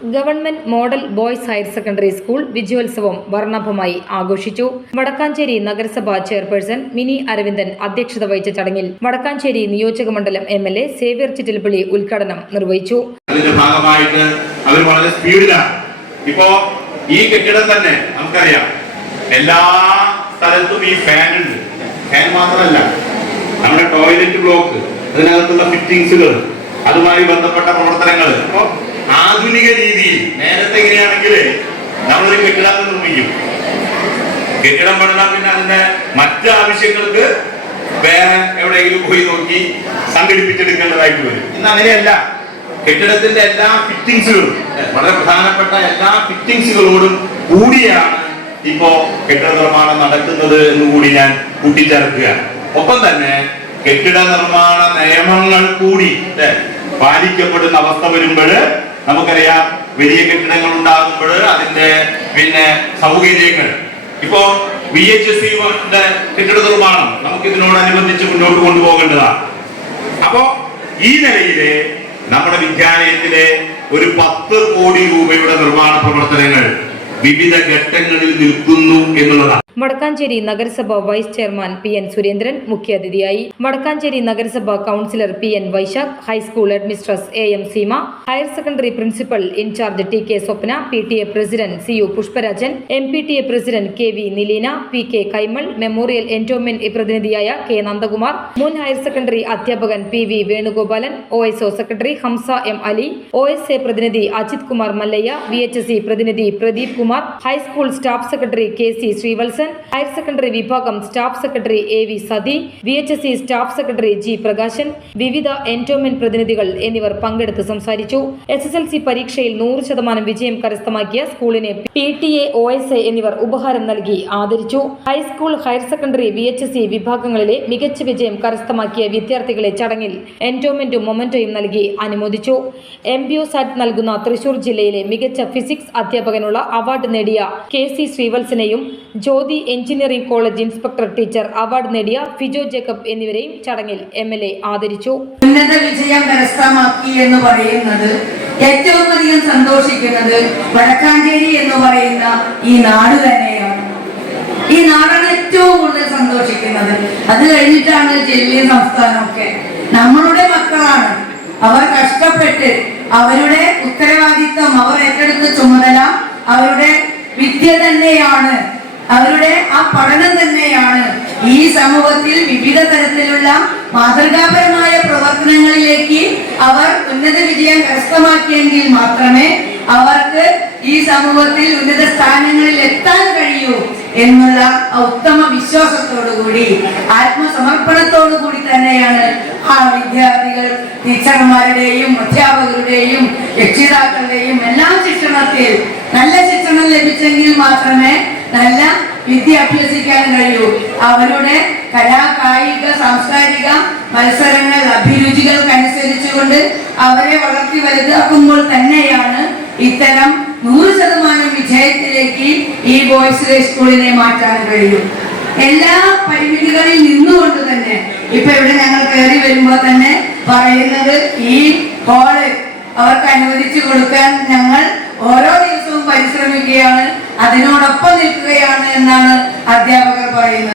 Government model boys higher secondary school വിജയോത്സവം വർണ്ണാഭമായി ആഘോഷിച്ചു. വടക്കാഞ്ചേരി നഗരസഭാ ചെയർപേഴ്സൺ മിനി അരവിന്ദൻ അധ്യക്ഷത വഹിച്ച ചടങ്ങിൽ വടക്കാഞ്ചേരി നിയോജകമണ്ഡലം MLA സേവ്യർ ചിറ്റിലപ്പള്ളി ഉദ്ഘാടനം നിർവഹിച്ചു. അതിന്റെ ഭാഗമായിട്ട് അവർ വളരെ സ്പീഡിലാണ്. ഇപ്പോ ഈ കെട്ടിടം തന്നെ നമുക്കറിയാം, എല്ലാ സ്ഥലത്തും ഈ ഫാൻ ഉണ്ട്. ഫാൻ മാത്രമല്ല, നമ്മുടെ ടോയ്ലറ്റ് ബ്ലോക്ക്, അതിനകത്തുള്ള ഫിറ്റിംഗ്സുകൾ, അതുമായി ബന്ധപ്പെട്ട പ്രവർത്തനങ്ങൾ ഇപ്പോ ആധുനിക രീതിയിൽ. നേരത്തെ എങ്ങനെയാണെങ്കിൽ നമ്മളൊരു കെട്ടിടം നിർമ്മിക്കും, കെട്ടിടം പണിതാൽ പിന്നെ അതിന്റെ മറ്റ് ആവശ്യങ്ങൾക്ക് വേറെ എവിടെയെങ്കിലും പോയി നോക്കി സംഘടിപ്പിച്ചെടുക്കേണ്ടതായിട്ട് വരും. ഇന്ന് അങ്ങനെയല്ല. കെട്ടിടത്തിന്റെ എല്ലാ ഫിറ്റിംഗ്സുകളും, വളരെ പ്രധാനപ്പെട്ട എല്ലാ ഫിറ്റിംഗ്സുകളോടും കൂടിയാണ് ഇപ്പോ കെട്ടിട നിർമ്മാണം നടക്കുന്നത് എന്നുകൂടി ഞാൻ കൂട്ടിച്ചേർക്കുകയാണ്. ഒപ്പം തന്നെ കെട്ടിട നിർമ്മാണ നിയമങ്ങൾ കൂടി പാലിക്കപ്പെടുന്ന അവസ്ഥ വരുമ്പോൾ നമുക്കറിയാം, വലിയ കെട്ടിടങ്ങൾ ഉണ്ടാകുമ്പോൾ അതിന്റെ സൗകര്യങ്ങൾ ഇപ്പോ VHSE കെട്ടിട നിർമ്മാണം നമുക്ക് ഇതിനോടനുബന്ധിച്ച് മുന്നോട്ട് കൊണ്ടുപോകേണ്ടതാണ്. അപ്പോ ഈ നിലയിലെ നമ്മുടെ വിദ്യാലയത്തിലെ ഒരു 10 കോടി രൂപയുടെ നിർമ്മാണ പ്രവർത്തനങ്ങൾ വിവിധ ഘട്ടങ്ങളിൽ നിൽക്കുന്നു എന്നുള്ളതാണ്. വടക്കാഞ്ചേരി നഗരസഭ വൈസ് ചെയർമാൻ PN സുരേന്ദ്രൻ മുഖ്യാതിഥിയായി. വടക്കാഞ്ചേരി നഗരസഭ councillor PN Vaishakh, high school headmistress AM Seema, higher secondary principal in charge TK Swapna, PTA president CU Pushparajan, MPTA president KV Nileena, PK Kaimal, memorial endowment പ്രതിനിധിയായ K നന്ദകുമാർ, മുൻ ഹയർ സെക്കൻഡറി അധ്യാപകൻ PV Venugopalan, OSO secretary Hamza M Ali, OSA പ്രതിനിധി അജിത് കുമാർ മല്ലയ്യ, VHSE പ്രതിനിധി Pradeep Kumar, high school staff secretary KC Sreevalsan, higher secondary വിഭാഗം staff secretary AV Sathi, VHSE staff secretary G Prakashan, വിവിധ endowment പ്രതിനിധികൾ എന്നിവർ പങ്കെടുത്ത് സംസാരിച്ചു. SSLC പരീക്ഷയിൽ 100% വിജയം കരസ്ഥമാക്കിയ സ്കൂളിനെ PTA, OSA എന്നിവർ ഉപഹാരം നൽകി ആദരിച്ചു. ഹൈസ്കൂൾ, ഹയർ സെക്കൻഡറി, VHSE വിഭാഗങ്ങളിലെ മികച്ച വിജയം കരസ്ഥമാക്കിയ വിദ്യാർത്ഥികളെ ചടങ്ങിൽ എൻഡോമെന്റും മൊമെന്റോയും നൽകി അനുമോദിച്ചു. MBOSAT നൽകുന്ന തൃശൂർ ജില്ലയിലെ മികച്ച ഫിസിക്സ് അധ്യാപകനുള്ള അവാർഡ് നേടിയ KC ശ്രീവത്സനെയും, Jyothi engineering college inspector teacher award നേടിയ ഫിജോ ജേക്കബ് എന്നിവരെയും ചടങ്ങിൽ MLA ആദരിച്ചു. ഉന്നത വിജയം കരസ്ഥമാക്കി എന്ന് പറയുന്നത് ഏറ്റവും അധികം സന്തോഷിക്കുന്നത് വടക്കാഞ്ചേരി എന്ന് പറയുന്ന ഈ നാട് തന്നെയാണ്. ഈ നാടാണ് ഏറ്റവും കൂടുതൽ സന്തോഷിക്കുന്നത്. അത് കഴിഞ്ഞിട്ടാണ് ജില്ലയും സംസ്ഥാനമൊക്കെ. നമ്മളുടെ മക്കളാണ്. അവർ കഷ്ടപ്പെട്ട് അവരുടെ ഉത്തരവാദിത്വം അവർ ഏറ്റെടുത്ത ചുമതല, അവരുടെ വിദ്യ തന്നെയാണ്, അവരുടെ ആ പഠനം തന്നെയാണ് ഈ സമൂഹത്തിൽ വിവിധ തരത്തിലുള്ള മാതൃകാപരമായ പ്രവർത്തനങ്ങളിലേക്ക് അവർ ഉന്നത വിജയം കരസ്ഥമാക്കിയെങ്കിൽ മാത്രമേ അവർക്ക് ഈ സമൂഹത്തിൽ ഉന്നത സ്ഥാനങ്ങളിൽ എത്താൻ കഴിയൂ എന്നുള്ള ഉത്തമ വിശ്വാസത്തോടുകൂടി, ആത്മസമർപ്പണത്തോടുകൂടി തന്നെയാണ് ആ വിദ്യാർത്ഥികൾ ടീച്ചർമാരുടെയും അധ്യാപകരുടെയും രക്ഷിതാക്കളുടെയും എല്ലാം ശിക്ഷണത്തിൽ നല്ല ശിക്ഷണം ലഭിച്ചെങ്കിൽ മാത്രമേ നല്ല വിദ്യ അഭ്യസിക്കാൻ കഴിയൂ. അവരുടെ കലാ, കായിക, സാംസ്കാരിക മത്സരങ്ങൾ, അഭിരുചികൾക്കനുസരിച്ചുകൊണ്ട് അവരെ വളർത്തി വലുതാക്കുമ്പോൾ തന്നെയാണ് ഇത്തരം 100% വിജയത്തിലേക്ക് ഈ ബോയ്സ് സ്കൂളിനെ മാറ്റാൻ കഴിയും. എല്ലാ പരിമിതികളിൽ നിന്നുകൊണ്ട് തന്നെ ഇപ്പൊ ഇവിടെ ഞങ്ങൾ കയറി വരുമ്പോൾ തന്നെ പറയുന്നത് ഈ ഹാള് അവർക്ക് അനുവദിച്ചു കൊടുക്കാൻ ഞങ്ങൾ ഓരോ ദിവസവും പരിശ്രമിക്കുകയാണ്, അതിനോടൊപ്പം നിൽക്കുകയാണ് എന്നാണ് അധ്യാപകർ പറയുന്നത്.